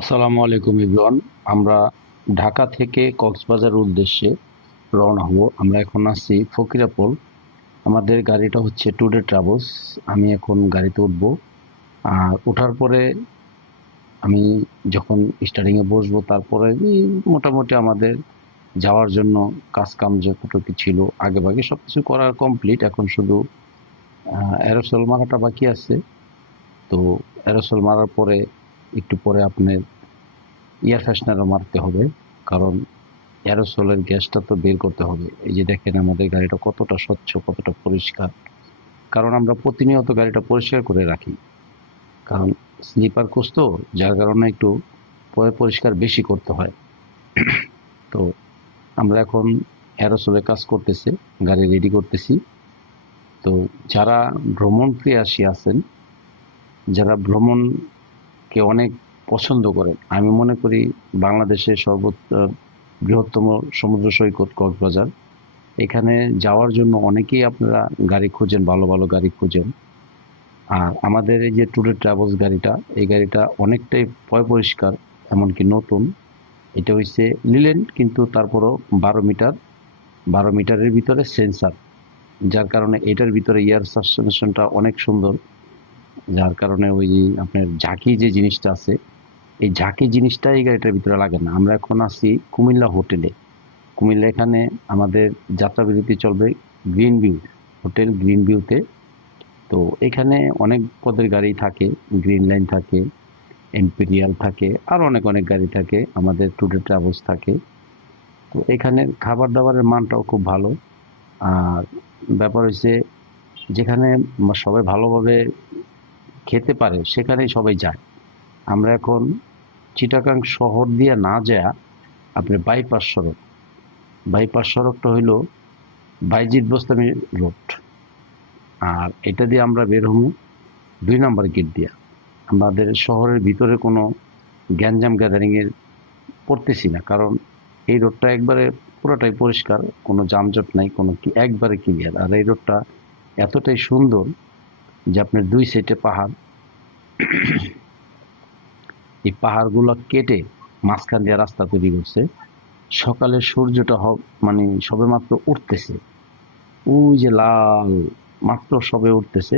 আসসালামু আলাইকুম এভরিওয়ান। আমরা ঢাকা থেকে কক্সবাজারের উদ্দেশ্যে রওনা হব। আমরা এখন আছি ফকিরাপুল। আমাদের গাড়িটা হচ্ছে টুডে ট্রাভেলস। আমি এখন গাড়িতে উঠব। আর ওঠার পরে আমি যখন স্টার্টিংয়ে বসবো, তারপরে মোটামুটি আমাদের যাওয়ার জন্য কাজ কাম যতটুকু ছিল আগে ভাগে সবকিছু করা কমপ্লিট। এখন শুধু অ্যারোসল মারাটা বাকি আছে। তো অ্যারোসল মারার পরে একটু পরে আপনার এয়ার ফ্রেশনারও মারতে হবে, কারণ এয়ারোসলের গ্যাসটা তো বের করতে হবে। এই যে দেখেন আমাদের গাড়িটা কতটা স্বচ্ছ, কতটা পরিষ্কার, কারণ আমরা প্রতিনিয়ত গাড়িটা পরিষ্কার করে রাখি। কারণ স্লিপার কোচ তো, যার কারণে একটু পরে পরিষ্কার বেশি করতে হয়। তো আমরা এখন অ্যারোসলের কাজ করতেছে, গাড়ি রেডি করতেছি। তো যারা ভ্রমণ প্রিয়াসী আছেন, যারা ভ্রমণকে অনেক পছন্দ করেন, আমি মনে করি বাংলাদেশের বৃহত্তম সমুদ্র সৈকত কক্সবাজার, এখানে যাওয়ার জন্য অনেকেই আপনারা গাড়ি খুঁজেন, ভালো ভালো গাড়ি খুঁজেন। আর আমাদের এই যে ট্যুরে ট্রাভেলস গাড়িটা, এই গাড়িটা অনেকটাই পরিষ্কার, এমনকি নতুন। এটা হচ্ছে লিলেন, কিন্তু তারপরও 12 মিটার, 12 মিটারের ভিতরে সেন্সার, যার কারণে এটার ভিতরে এয়ার সাসপেনশনটা অনেক সুন্দর। যার কারণে ওই আপনার ঝাঁকি যে জিনিসটা আছে, এই ঝাঁকি জিনিসটা এই গাড়িটার ভিতরে লাগে না। আমরা এখন আছি কুমিল্লা হোটেলে। কুমিল্লা, এখানে আমাদের যাত্রাবিরতি চলবে গ্রিন ভিউ হোটেল, গ্রিন ভিউতে। তো এখানে অনেক পদের গাড়ি থাকে, গ্রিন লাইন থাকে, এম্পেরিয়াল থাকে, আর অনেক অনেক গাড়ি থাকে, আমাদের টুডে ট্রাভেলস থাকে। তো এখানে খাবার দাবারের মানটাও খুব ভালো। আর ব্যাপার হচ্ছে, যেখানে সবাই ভালোভাবে খেতে পারে সেখানেই সবাই যায়। আমরা এখন চিটাগাং শহর দিয়ে না যায়, আপনার বাইপাস সড়কটা হইল বাইজিদ বোস্তামি রোড। আর এটা দিয়ে আমরা বের হবো 2 নম্বর গেট দিয়ে। আমাদের শহরের ভিতরে কোনো গ্যাঞ্জাম গ্যাদারিং এর পড়তেছি না, কারণ এই রোডটা একবারে পুরোটাই পরিষ্কার, কোনো যানজট নাই, কোনো কি, একবারে ক্লিয়ার। আর এই রোডটা এতটাই সুন্দর যে আপনার 2 সাইডে পাহাড়, এই পাহাড়গুলো কেটে মাঝখান দিয়ে রাস্তা তৈরি করছে। সকালে সূর্যটা মানে সবে মাত্র উঠতেছে, ওই যে লাল, মাত্র সবে উঠতেছে,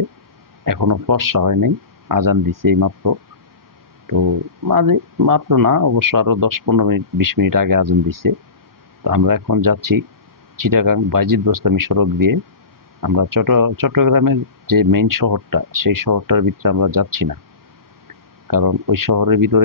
এখনো ফর্সা হয় নাই। আজান দিছে এই মাত্র। তো মাঝে, মাত্র না অবশ্য, আরো 10-15 মিনিট 20 মিনিট আগে আজান দিছে। তো আমরা এখন যাচ্ছি চিটাগাং বাইজিদ বোস্তামি সড়ক দিয়ে। আমরা চট্টগ্রামের যে মেইন শহরটা, সেই শহরটার ভিতরে আমরা যাচ্ছি না, কারণ ওই শহরের ভিতরে